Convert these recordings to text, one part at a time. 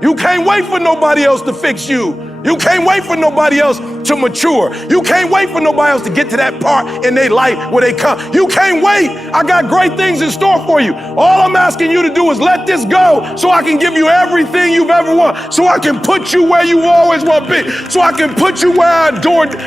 You can't wait for nobody else to fix you. You can't wait for nobody else to mature. You can't wait for nobody else to get to that part in their life where they come. You can't wait. I got great things in store for you. All I'm asking you to do is let this go so I can give you everything you've ever wanted, so I can put you where you always want to be, so I can put you where I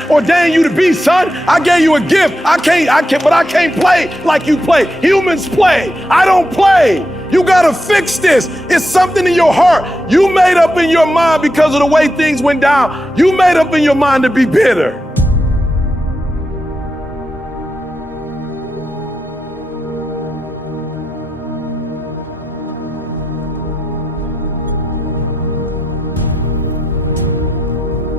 ordained you to be, son. I gave you a gift. I can't play like you play. Humans play. I don't play. You gotta fix this. It's something in your heart. You made up in your mind because of the way things went down. You made up in your mind to be bitter.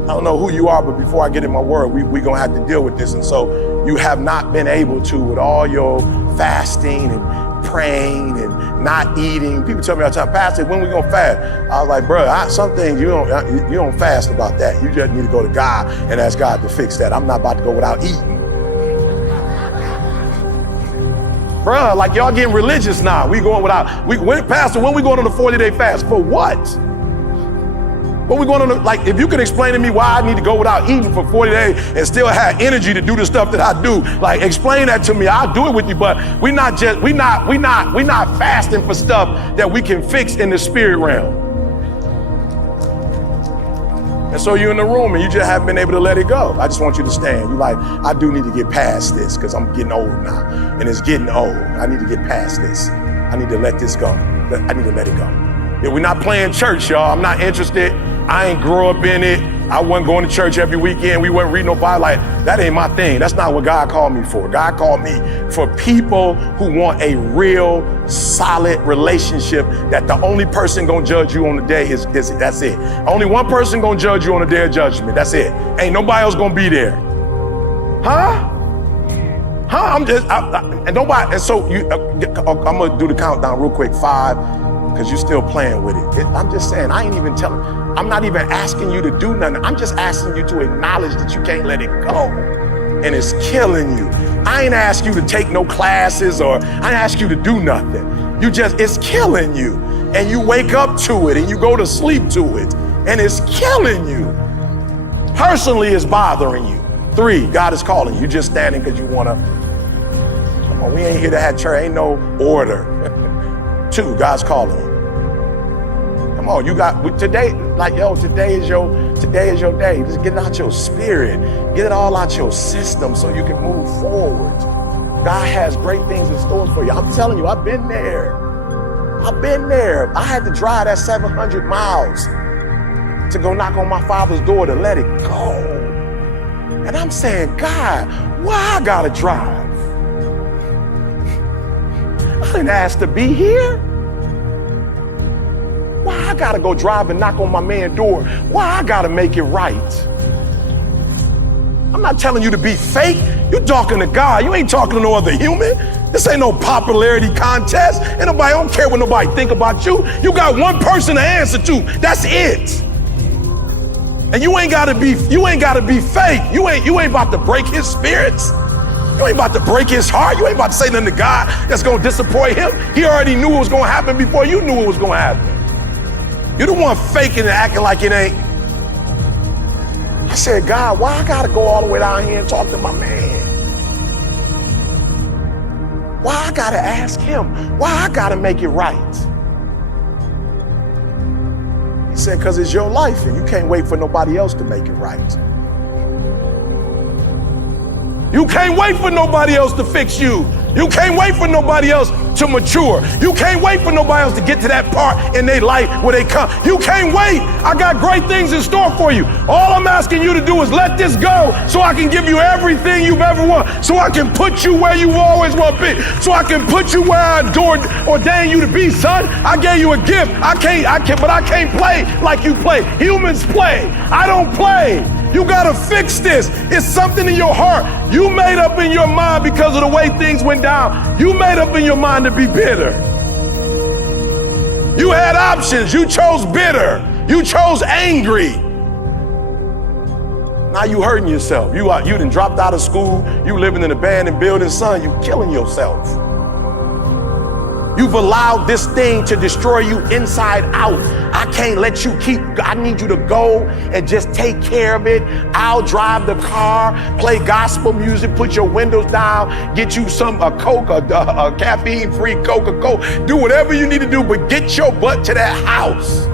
I don't know who you are, but before I get in my word, we're gonna have to deal with this. And so you have not been able to, with all your fasting and praying and not eating. People tell me all the time, Pastor, when we gonna fast? I was like, bro, some things you don't fast about that. You just need to go to God and ask God to fix that. I'm not about to go without eating. Bruh, like y'all getting religious now. We going without, Pastor, when we going on a 40-day fast? For what? What we going on, like, if you could explain to me why I need to go without eating for 40 days and still have energy to do the stuff that I do, like, explain that to me. I'll do it with you, but we not fasting for stuff that we can fix in the spirit realm. And so you're in the room and you just haven't been able to let it go. I just want you to stand. You're like, I do need to get past this because I'm getting old now and it's getting old. I need to get past this. I need to let this go. I need to let it go. Yeah, we're not playing church, y'all. I'm not interested. I ain't grow up in it. I wasn't going to church every weekend. We wasn't reading no Bible. Like, that ain't my thing. That's not what God called me for. God called me for people who want a real, solid relationship that the only person gonna judge you on the day is that's it. Only one person gonna judge you on the day of judgment. That's it. Ain't nobody else gonna be there. Huh? I'm gonna do the countdown real quick. 5. Because you're still playing with it. I'm just saying, I'm not even asking you to do nothing. I'm just asking you to acknowledge that you can't let it go. And it's killing you. I ain't ask you to take no classes or I ain't ask you to do nothing. It's killing you. And you wake up to it and you go to sleep to it. And it's killing you. Personally, it's bothering you. 3, God is calling you. You're just standing because you want to. Come on, we ain't here to have church. Ain't no order. 2, God's calling you. Come on, you got today. Like, yo, today is your day. Just get it out your spirit, get it all out your system, so you can move forward. God has great things in store for you. I'm telling you, I've been there. I had to drive that 700 miles to go knock on my Father's door to let it go. And I'm saying, God, why I gotta drive? I didn't ask to be here. Why I gotta go drive and knock on my man's door? Why I gotta make it right? I'm not telling you to be fake. You're talking to God. You ain't talking to no other human. This ain't no popularity contest. Ain't nobody, I don't care what nobody think about you. You got one person to answer to. That's it. And you ain't gotta be fake. You ain't about to break his spirits. You ain't about to break his heart. You ain't about to say nothing to God that's gonna disappoint him. He already knew it was gonna happen before you knew it was gonna happen. You're the one faking and acting like it ain't. I said, God, why I gotta go all the way down here and talk to my man? Why I gotta ask him? Why I gotta make it right? He said, because it's your life and you can't wait for nobody else to make it right. You can't wait for nobody else to fix you. You can't wait for nobody else to mature. You can't wait for nobody else to get to that part in their life where they come. You can't wait. I got great things in store for you. All I'm asking you to do is let this go so I can give you everything you've ever wanted, so I can put you where you always want to be, so I can put you where I ordained you to be, son. I gave you a gift. But I can't play like you play. Humans play. I don't play. You gotta fix this. It's something in your heart. You made up in your mind because of the way things went down. You made up in your mind to be bitter. You had options. You chose bitter. You chose angry. Now you hurting yourself. You done dropped out of school. You living in an abandoned building. Son, you killing yourself. You've allowed this thing to destroy you inside out. I can't let you I need you to go and just take care of it. I'll drive the car, play gospel music, put your windows down, get you a Coke, a caffeine-free Coca-Cola. Do whatever you need to do, but get your butt to that house.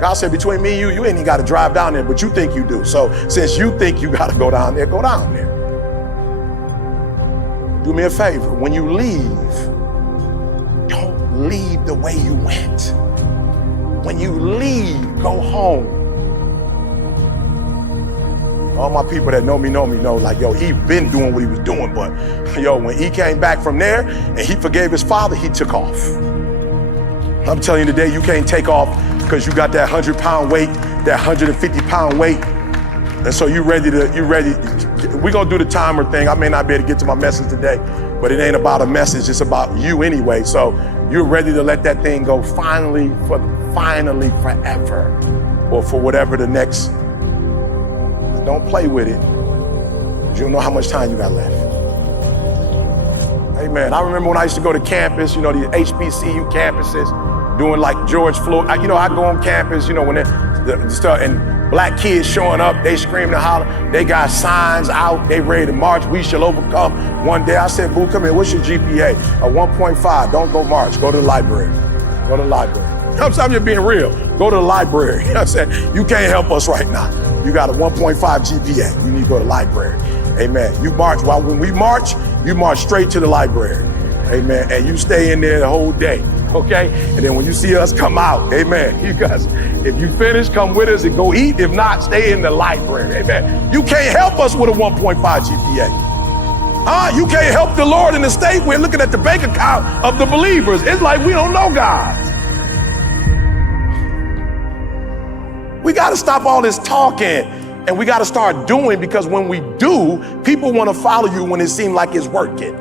God said, between me and you, you ain't even got to drive down there, but you think you do. So since you think you got to go down there, go down there. Do me a favor. When you leave, don't leave the way you went. When you leave, go home. All my people that know me know, like, yo, he been doing what he was doing, but yo, when he came back from there and he forgave his father, he took off. I'm telling you today, you can't take off because you got that 100-pound weight, that 150-pound weight. And so you ready. We're gonna do the timer thing. I may not be able to get to my message today, but it ain't about a message, it's about you anyway. So you're ready to let that thing go finally forever, or for whatever the next. Don't play with it. You don't know how much time you got left. Amen. I remember when I used to go to campus, these HBCU campuses, doing like George Floyd. I go on campus, when the stuff, and black kids showing up, they screaming and hollering. They got signs out, they ready to march. We shall overcome. One day I said, boo, come here, what's your GPA? A 1.5, don't go march, go to the library. Go to the library. I'm just being real. Go to the library. I'm saying, you can't help us right now. You got a 1.5 GPA. You need to go to the library. Amen. You march. When we march, you march straight to the library. Amen. And you stay in there the whole day. Okay? And then when you see us come out, amen. You guys, if you finish, come with us and go eat. If not, stay in the library. Amen. You can't help us with a 1.5 GPA. You can't help the Lord in the state. We're looking at the bank account of the believers. It's like we don't know God. We got to stop all this talking and we got to start doing, because when we do, people want to follow you when it seems like it's working.